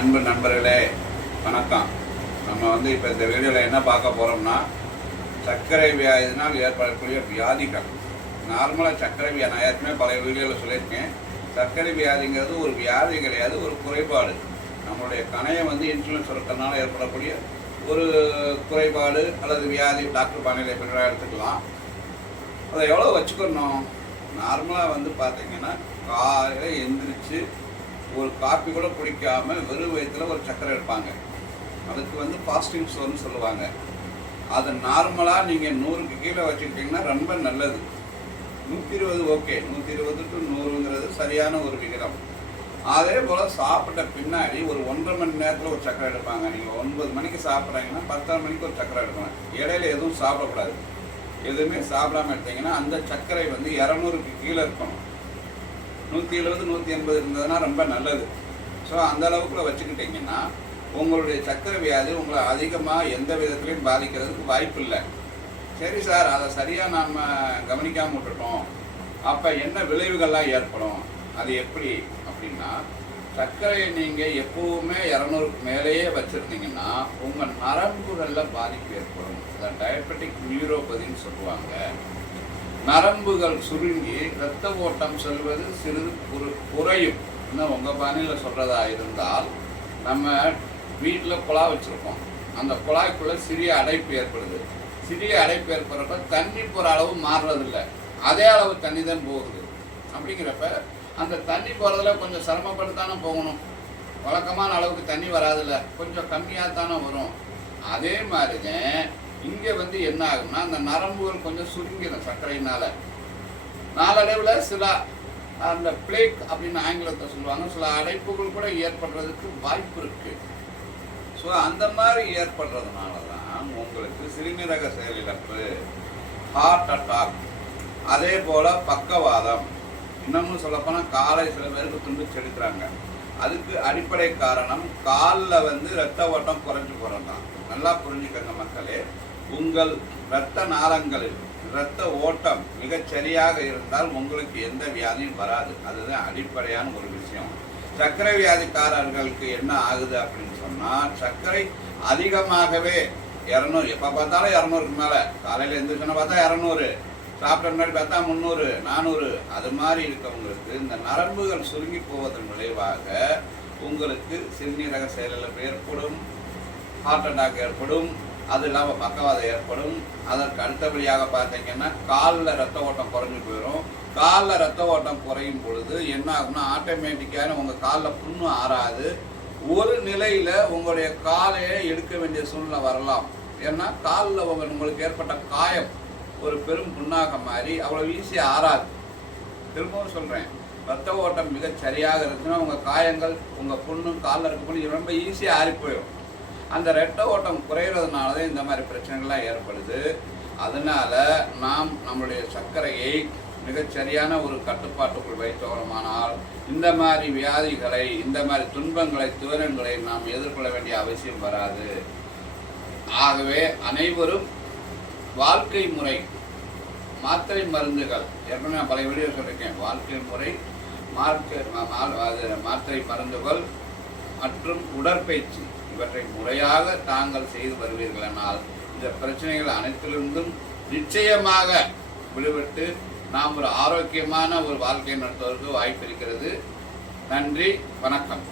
அன்பு நண்பர்களே வணக்கம். நம்ம இப்போ இந்த வீடியோவில் என்ன பார்க்க போகிறோம்னா, சர்க்கரை வியாதினால் ஏற்படக்கூடிய வியாதிகள். நார்மலாக சர்க்கரை வியாதி நான் ஏற்கனவே பல வீடியோவில் சொல்லியிருக்கேன். சர்க்கரை வியாதிங்கிறது ஒரு வியாதி கிடையாது, ஒரு குறைபாடு. நம்மளுடைய கணையம் இன்சுலின் சுரக்கிறதுனால ஏற்படக்கூடிய ஒரு குறைபாடு அல்லது வியாதி. டாக்டர் பாணியில் எப்படி எடுத்துக்கலாம். அதை எவ்வளோ வச்சுக்கணும்? நார்மலாக பார்த்தீங்கன்னா காலையில் எந்திரிச்சு ஒரு காப்பி கூட குடிக்காமல் வெறும் வயிற்றில் ஒரு சர்க்கரை எடுப்பாங்க. அதுக்கு ஃபாஸ்டிங் ஸ்டோர்னு சொல்லுவாங்க. அது நார்மலாக நீங்கள் 100க்கு கீழே வச்சுக்கிட்டிங்கன்னா ரொம்ப நல்லது. 120 ஓகே, 120 to 100ங்கிறது சரியான ஒரு விகிதம். அதே போல் சாப்பிட்ட பின்னாடி ஒரு 1.5 மணி நேரத்தில் ஒரு சர்க்கரை எடுப்பாங்க. நீங்கள் 9 மணிக்கு சாப்பிட்றீங்கன்னா 10 மணிக்கு ஒரு சர்க்கரை எடுக்கணும். இடையில எதுவும் சாப்பிடக்கூடாது. எதுவுமே சாப்பிடாமல் எடுத்தீங்கன்னா அந்த சர்க்கரை 200க்கு கீழே இருக்கணும். 170 180 இருந்ததுன்னா ரொம்ப நல்லது. ஸோ அந்த அளவுக்குள்ள வச்சுக்கிட்டிங்கன்னா உங்களுடைய சர்க்கரை வியாதி உங்களை அதிகமாக எந்த விதத்துலையும் பாதிக்கிறதுக்கு வாய்ப்பு இல்லை. சரி சார், அதை சரியாக நாம் கவனிக்காமல் விட்டுட்டோம், அப்போ என்ன விளைவுகள்லாம் ஏற்படும்? அது எப்படி அப்படின்னா, சர்க்கரையை நீங்கள் எப்போவுமே 200க்கு மேலேயே வச்சுருந்தீங்கன்னா உங்கள் நரம்புகளில் பாதிப்பு ஏற்படும். அதை டயபெட்டிக் நியூரோபதின்னு சொல்லுவாங்க. நரம்புகள் சுருங்கி இரத்த ஓட்டம் செல்வது சிறிது குறையும். இன்னும் உங்கள் பாணியில் சொல்கிறதா இருந்தால், நம்ம வீட்டில் குழாய் வச்சுருக்கோம். அந்த குழாய்க்குள்ளே சிறிய அடைப்பு ஏற்படுது. சிறிய அடைப்பு ஏற்படுறப்ப தண்ணி போகிற அளவு மாறுறதில்லை, அதே அளவு தண்ணி தான் போகுது. அப்படிங்கிறப்ப அந்த தண்ணி போகிறதுல கொஞ்சம் சிரமப்பட்டு போகணும். வழக்கமான அளவுக்கு தண்ணி வராதில்ல, கொஞ்சம் கம்மியாக தானே வரும். அதே மாதிரி தான் இங்கே என்ன ஆகும்னா, அந்த நரம்புகள் கொஞ்சம் சுருங்கிடும் சர்க்கரையினால். நாளடைவில் சில அந்த பிளேக் அப்படின்னு ஆங்கிலத்தை சொல்லுவாங்க, சில அடைப்புகள் கூட ஏற்படுறதுக்கு வாய்ப்பு இருக்குது. ஸோ அந்த மாதிரி ஏற்படுறதுனால தான் உங்களுக்கு சிறுநீரக செயலிழப்பு, ஹார்ட் அட்டாக், அதே போல் பக்கவாதம். இன்னமும் சொல்லப்போனால் காலை சில பேருக்கு துண்டிச்சு எடுக்கிறாங்க. அதுக்கு அடிப்படை காரணம் காலில் இரத்த ஓட்டம் குறைஞ்சி போகிறது தான். நல்லா புரிஞ்சுக்கங்க மக்களே. உங்கள் இரத்த நாளங்களில் இரத்த ஓட்டம் மிகச்சரியாக இருந்தால் உங்களுக்கு எந்த வியாதியும் வராது. அதுதான் அடிப்படையான ஒரு விஷயம். சர்க்கரை வியாதிக்காரர்களுக்கு என்ன ஆகுது அப்படின்னு சொன்னால், சர்க்கரை அதிகமாகவே 200, எப்போ பார்த்தாலும் 200க்கு மேலே. காலையில் எழுந்திரிச்சோன்னா பார்த்தா 200, சாப்பிட்ட முன்னாடி பார்த்தா 300 400. அது மாதிரி இருக்கவங்களுக்கு இந்த நரம்புகள் சுருங்கி போவதன் விளைவாக உங்களுக்கு சிறுநீரக செயலிழப்பு ஏற்படும், ஹார்ட் அட்டாக் ஏற்படும், அது இல்லாமல் பக்கவாதம் ஏற்படும். அதற்கு அடுத்தபடியாக பார்த்தீங்கன்னா காலில் ரத்த ஓட்டம் குறைஞ்சி போயிடும். காலில் ரத்த ஓட்டம் குறையும் பொழுது என்ன ஆகும்னா, ஆட்டோமேட்டிக்கான உங்கள் காலில் புண்ணு ஆறாது. ஒரு நிலையில் உங்களுடைய காலையை எடுக்க வேண்டிய சூழ்நிலை வரலாம். ஏன்னா காலில் உங்களுக்கு ஏற்பட்ட காயம் ஒரு பெரும் புண்ணாக மாறி அவ்வளோ ஈஸியாக ஆறாது. திரும்பவும் சொல்கிறேன், ரத்த ஓட்டம் மிக சரியாக இருந்துச்சுன்னா உங்கள் காயங்கள், உங்கள் புண்ணும் காலில் இருக்க புண்ணு ரொம்ப ஈஸியாக ஆறி போயிடும். அந்த இரத்த ஓட்டம் குறைகிறதுனால தான் இந்த மாதிரி பிரச்சனைகள்லாம் ஏற்படுது. அதனால் நாம் நம்மளுடைய சர்க்கரையை மிகச்சரியான ஒரு கட்டுப்பாட்டுக்குள் வைத்தோமானால் இந்த மாதிரி வியாதிகளை, இந்த மாதிரி துன்பங்களை, துயரங்களை நாம் எதிர்கொள்ள வேண்டிய அவசியம் வராது. ஆகவே அனைவரும் வாழ்க்கை முறை, மாத்திரை மருந்துகள், ஏற்கனவே பல வீடியோ சொல்லியிருக்கேன், வாழ்க்கை முறை, மாத்திரை மருந்துகள் மற்றும் உடற்பயிற்சி இவற்றை முறையாக தாங்கள் செய்து வருவீர்களானால் இந்த பிரச்சனைகள் அனைத்திலிருந்தும் நிச்சயமாக விடுபட்டு நாம் ஒரு ஆரோக்கியமான ஒரு வாழ்க்கை நடத்துவதற்கு வாய்ப்பு இருக்கிறது. நன்றி, வணக்கம்.